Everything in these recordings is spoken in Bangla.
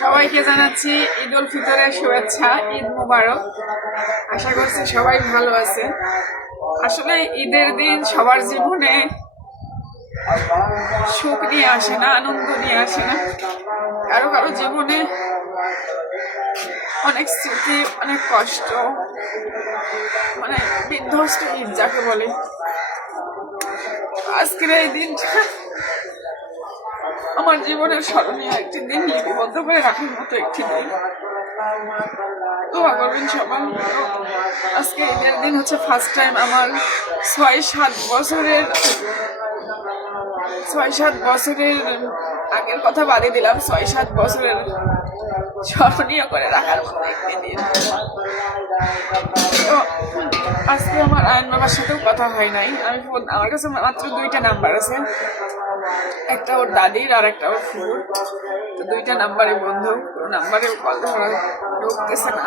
সবাইকে জানাচ্ছি ঈদ উল ফিতরের শুভেচ্ছা, ঈদ মুবারক। আশা করছি সবাই ভালো আছে। আসলে ঈদের দিন সবার জীবনে সুখ নিয়ে আসে না, আনন্দ নিয়ে আসে না। কারো কারো জীবনে অনেক স্মৃতি, অনেক কষ্ট, মানে বিধ্বস্ত ঈদ যাকে বলে। আজকের এই দিনটা আমার জীবনের স্মরণীয় একটি দিন, লিপিবদ্ধ করে রাখার মতো একটি দিন। দোয়া করবেন সবাই। আজকে ঈদের দিন হচ্ছে ফার্স্ট টাইম আমার ৬-৭ বছরের আগের কথা বাদে দিলাম, ৬-৭ বছরের স্মরণীয় করে রাখার মতো একটি দিন। তো আজকে আমার আয়ন বাবার সাথেও কথা হয় নাই। আমার কাছে মাত্র 2টা নাম্বার আছে, একটা ওর দাদির আর একটা ওর ফুফুর। তো 2টা নাম্বারে বন্ধ, কোনো নাম্বারে কল ধরা ঢুকতেছে না।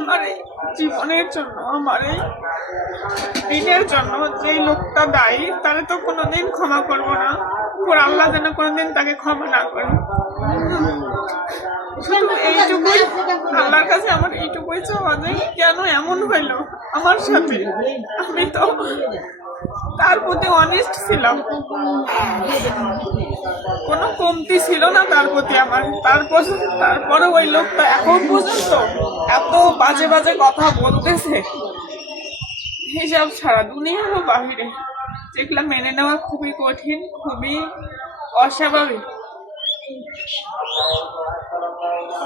আমার এই জীবনের জন্য, আমার এই দিনের জন্য যেই লোকটা দায়ী, তারে তো কোনোদিন ক্ষমা করবো না। ওর আল্লাহ যেন কোনোদিন তাকে ক্ষমা না করে। শুধু এইটুকুই আল্লাহর কাছে আমার এইটুকুই চাওয়া যে কেন এমন হইলো আমার সাথে। আমি তো তার প্রতি অনেস্ট ছিলাম, কোনো কমতি ছিল না তার প্রতি আমার। তারপরে ওই লোকটা এখন পর্যন্ত এত বাজে বাজে কথা বলতেছে, হিসাব ছাড়া দুনিয়ারও বাহিরে, যেগুলো মেনে নেওয়া খুবই কঠিন, খুবই অস্বাভাবিক।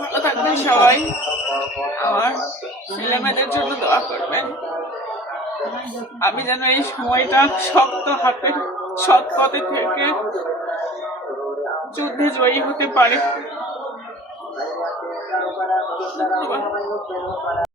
ভালো থাকবেন সবাই, আমার ছেলেমেয়েদের জন্য দোয়া করবেন। আমি যেন এই সময়টা শক্ত হাতে সৎ পথে থেকে যুদ্ধে জয়ী হতে পারি।